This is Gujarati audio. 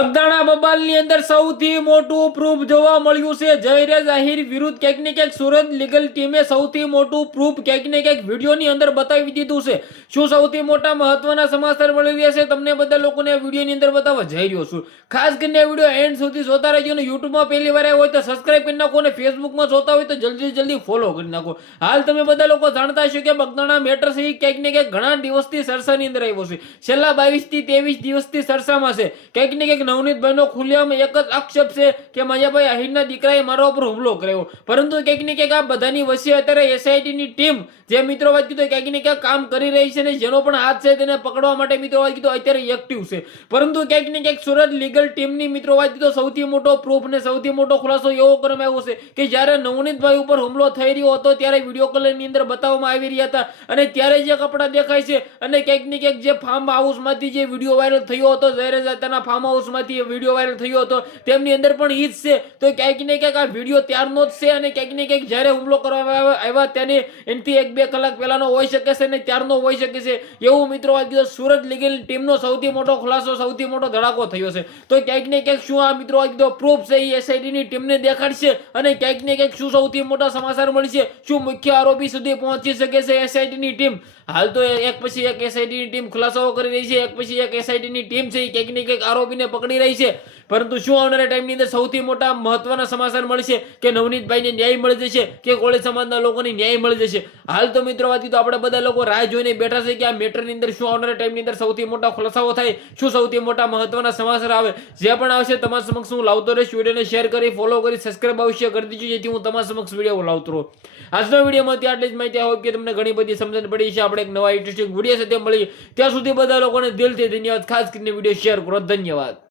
બગદાણા બબાલની અંદર સૌથી મોટું પ્રૂફ જોવા મળ્યું છે. જયરાજ આહિર વિરુદ્ધ ક્યાંક ને ક્યાંક સુરત લીગલ ટીમે સૌથી મોટું પ્રૂફ ક્યાંક ને ક્યાંક વિડીયોની અંદર બતાવી દીધું છે. શું સૌથી મોટા મહત્વના સમાચાર મળી રહ્યા છે તમને બધા લોકોને વિડીયોની અંદર બતાવવા જઈ રહ્યો છું. ખાસ કરીને વિડીયો એન્ડ સુધી જોતા રહેજો અને યુટ્યુબમાં પહેલી વાર આવ્યા હોય તો સબસ્ક્રાઇબ કરી નાખો અને ફેસબુકમાં જોતા હોય તો જલ્દી ફોલો કરી નાખો. હાલ તમે બધા લોકો જાણતા હશો કે બગદાણા મેટર છે ક્યાંક ને ક્યાંક ઘણા દિવસથી ચર્ચાની અંદર આવ્યો છે. છેલ્લા 22 થી 23 દિવસથી ચર્ચામાં છે. ક્યાંક ને ક્યાંક નવનીતભાઈનો ખુલ્લેઆમ એક જ આક્ષેપ છે કે માયાભાઈ આહિરના દીકરાએ મારા ઉપર હુમલો કર્યો, પરંતુ ક્યાંક ને ક્યાંક આ બધાની વચ્ચે અત્યારે એસઆઈટીની ટીમ જે મિત્રો વાત કીધું ક્યાંક ને ક્યાંક કામ કરી રહી છે અને જેનો પણ હાથ છે તેને પકડવા માટે મિત્રો વાત કીધું અત્યારે એક્ટિવ છે. પરંતુ ક્યાંક ને ક્યાંક સુરત લીગલ ટીમની મિત્રો વાત કીધું સૌથી મોટો પ્રૂફ ને સૌથી મોટો ખુલાસો એવો કરવામાં આવ્યો છે કે જ્યારે નવનીતભાઈ ઉપર હુમલો થઈ રહ્યો હતો ત્યારે વિડીયો કોલની અંદર બતાવવામાં આવી રહ્યા હતા અને ત્યારે જે કપડાં દેખાય છે અને ક્યાંક ને ક્યાંક જે ફાર્મ હાઉસમાંથી જે વિડીયો વાયરલ થયો હતો જ્યારે તેના ફાર્મ હાઉસમાંથી વિડીયો વાયરલ થયો હતો તેમની અંદર પણ ઈ જ છે. તો ક્યાંક ને ક્યાંક આ વિડીયો ત્યારનો જ છે અને ક્યાંક ને ક્યાંક જ્યારે હુમલો કરવામાં આવ્યા તેને એનાથી 1-2 કલાક પહેલાનો હોઈ શકે છે અને ત્યારનો હોઈ શકે છે એવું મિત્રો વાત કીધું સુરત લીગલ ટીમનો સૌથી મોટો ખુલાસો સૌથી મોટો ધડાકો થયો છે. તો ક્યાંક ને ક્યાંક શું આ મિત્રો વાત કીધું પ્રૂફ છે એ એસઆઈટીની ટીમને દેખાડશે અને ક્યાંક ને ક્યાંક શું સૌથી મોટા સમાચાર મળશે, શું મુખ્ય આરોપી સુધી પહોંચી શકે છે એસઆઈટીની ટીમ. હાલ તો એક પછી એક એસઆઈટીની ટીમ ખુલાસાઓ કરી રહી છે, એક પછી એક એસઆઈટીની ટીમ છે ક્યાંક ને ક્યાંક આરોપીને પકડી રહી છે. પરંતુ શું આવનારા ટાઈમની અંદર સૌથી મોટા મહત્વના સમાચાર મળશે કે નવનીતભાઈને ન્યાય મળી જશે કે કોળી સમાજના લોકોને ન્યાય મળી જશે. હાલ તો મિત્રો વાત તો આપણે બધા લોકો રાહ જોઈને બેઠા છે કે આ મેટરની અંદર શું આવનારા ટાઈમની અંદર સૌથી મોટા ખુલાસાઓ થાય, શું સૌથી મોટા મહત્વના સમાચાર આવે. જે પણ આવશે તમારા સમક્ષ હું લાવતો રહીશ. વિડીયોને શેર કરી ફોલો કરી સબસ્ક્રાઇબ અવશ્ય કરી દીજો જેથી હું તમારા સમક્ષ વિડીયો લાવતો રહું. આજનો વિડીયોમાં આટલી જ માહિતી હોય કે તમને ઘણી બધી સમજણ પડી છે. આપણે એક નવા ઇન્ટરેસ્ટિંગ વિડીયો સાથે મળી ત્યાં સુધી બધા લોકોને દિલથી ધન્યવાદ. ખાસ કરીને વિડીયો શેર કરો. ધન્યવાદ.